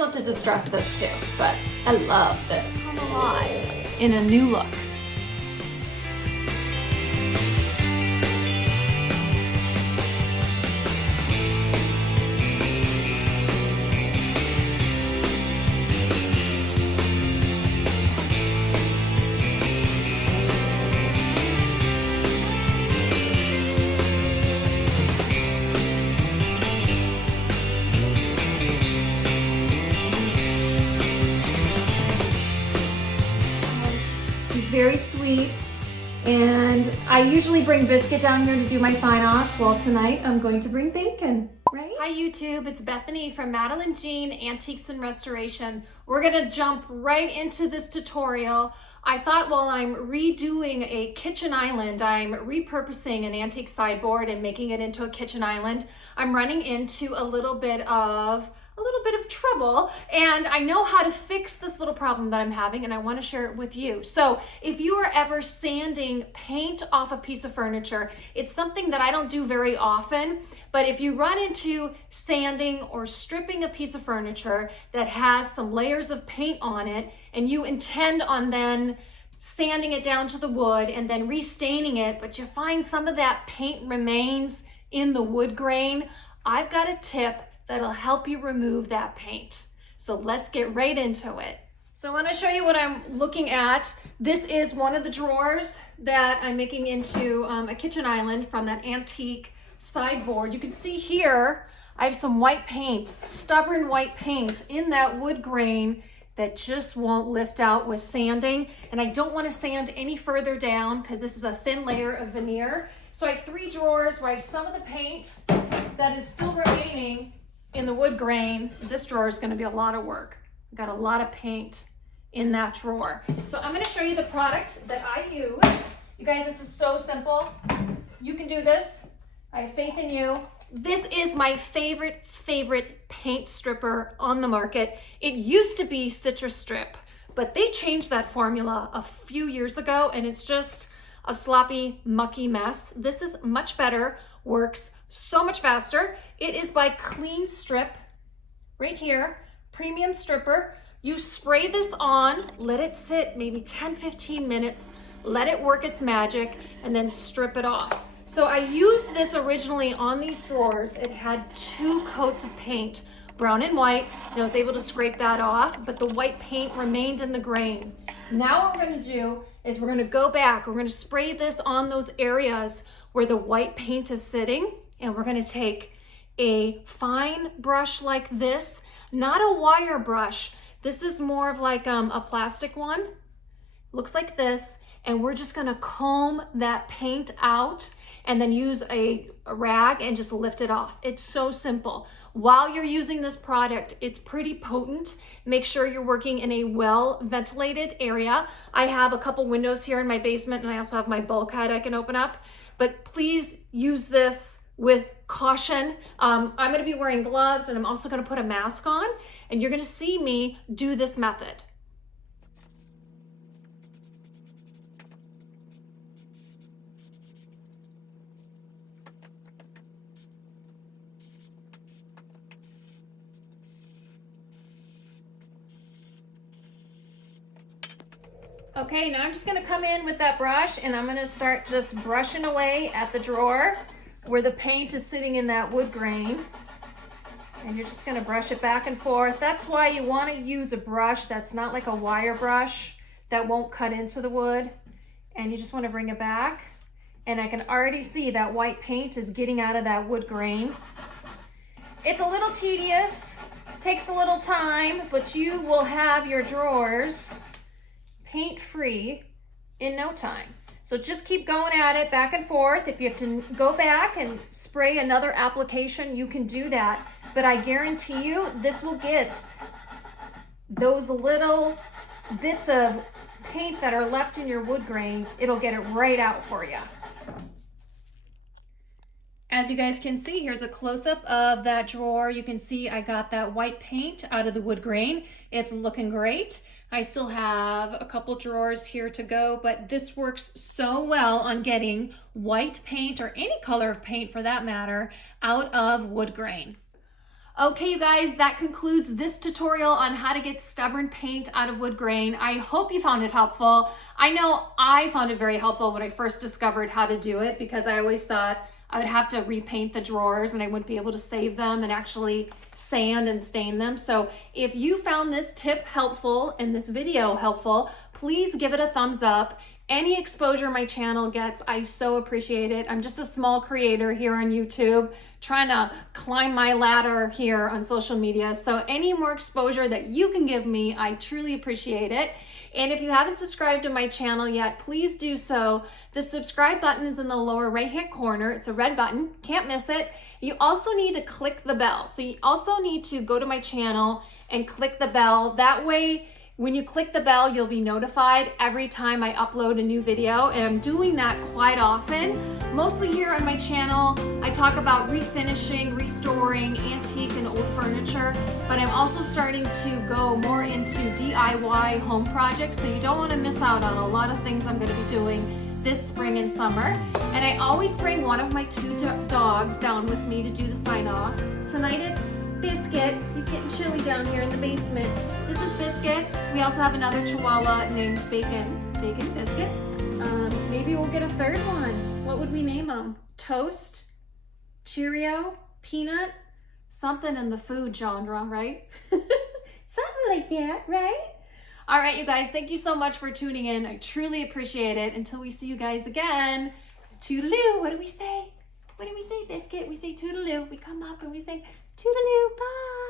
still have to distress this too, but I love this. I'm alive in a new look. Very sweet, and I usually bring Biscuit down here to do my sign off. Well, tonight I'm going to bring Bacon, right? Hi YouTube, it's Bethany from Madeline Jean Antiques and Restoration. We're gonna jump right into this tutorial. I thought while I'm redoing a kitchen island, I'm repurposing an antique sideboard and making it into a kitchen island. I'm running into a little bit of trouble, and I know how to fix this little problem that I'm having, and I want to share it with you. So if you are ever sanding paint off a piece of furniture, it's something that I don't do very often, but if you run into sanding or stripping a piece of furniture that has some layers of paint on it, and you intend on then sanding it down to the wood and then restaining it, but you find some of that paint remains in the wood grain, I've got a tip that'll help you remove that paint. So let's get right into it. So I want to show you what I'm looking at. This is one of the drawers that I'm making into a kitchen island from that antique sideboard. You can see here, I have some white paint, stubborn white paint in that wood grain that just won't lift out with sanding. And I don't want to sand any further down because this is a thin layer of veneer. So I have 3 drawers where I have some of the paint that is still remaining in the wood grain. This drawer is going to be a lot of work. I've got a lot of paint in that drawer. So I'm going to show you the product that I use. You guys, this is so simple. You can do this. I have faith in you. This is my favorite paint stripper on the market. It used to be Citrus Strip, but they changed that formula a few years ago, and it's just a sloppy, mucky mess. This is much better, works so much faster. It is by KLEAN Strip, right here, premium stripper. You spray this on, let it sit maybe 10-15 minutes, let it work its magic, and then strip it off. So I used this originally on these drawers. It had 2 coats of paint, brown and white, and I was able to scrape that off, but the white paint remained in the grain. Now what we're gonna do is we're gonna go back, we're gonna spray this on those areas where the white paint is sitting, and we're gonna take a fine brush like this, not a wire brush. This is more of like a plastic one. Looks like this, and we're just gonna comb that paint out and then use a rag and just lift it off. It's so simple. While you're using this product, it's pretty potent. Make sure you're working in a well-ventilated area. I have a couple windows here in my basement, and I also have my bulkhead I can open up, but please use this with caution. I'm gonna be wearing gloves, and I'm also gonna put a mask on, and you're gonna see me do this method. Okay, now I'm just gonna come in with that brush, and I'm gonna start just brushing away at the drawer where the paint is sitting in that wood grain. And you're just gonna brush it back and forth. That's why you wanna use a brush that's not like a wire brush that won't cut into the wood. And you just wanna bring it back. And I can already see that white paint is getting out of that wood grain. It's a little tedious, takes a little time, but you will have your drawers paint-free in no time. So just keep going at it back and forth. If you have to go back and spray another application, you can do that. But I guarantee you, this will get those little bits of paint that are left in your wood grain. It'll get it right out for you. As you guys can see, here's a close-up of that drawer. You can see I got that white paint out of the wood grain. It's looking great. I still have a couple drawers here to go, but this works so well on getting white paint, or any color of paint for that matter, out of wood grain. Okay, you guys, that concludes this tutorial on how to get stubborn paint out of wood grain. I hope you found it helpful. I know I found it very helpful when I first discovered how to do it, because I always thought I would have to repaint the drawers and I wouldn't be able to save them and actually sand and stain them. So if you found this tip helpful and this video helpful, please give it a thumbs up. Any exposure my channel gets, I so appreciate it. I'm just a small creator here on YouTube, trying to climb my ladder here on social media. So any more exposure that you can give me, I truly appreciate it. And if you haven't subscribed to my channel yet, please do so. The subscribe button is in the lower right-hand corner. It's a red button, can't miss it. You also need to click the bell. So you also need to go to my channel and click the bell. That way, when you click the bell, you'll be notified every time I upload a new video, and I'm doing that quite often. Mostly here on my channel, I talk about refinishing, restoring antique and old furniture, but I'm also starting to go more into DIY home projects, so you don't want to miss out on a lot of things I'm going to be doing this spring and summer. And I always bring one of my two dogs down with me to do the sign off. Tonight it's Biscuit. He's getting chilly down here in the basement. This is Biscuit. We also have another Chihuahua named Bacon Biscuit. Maybe we'll get a third one. What would we name him? Toast? Cheerio? Peanut? Something in the food genre, right? Something like that, right? All right, you guys, thank you so much for tuning in. I truly appreciate it. Until we see you guys again, toodaloo. What do we say? What do we say, Biscuit? We say toodaloo. We come up and we say toodaloo. Bye.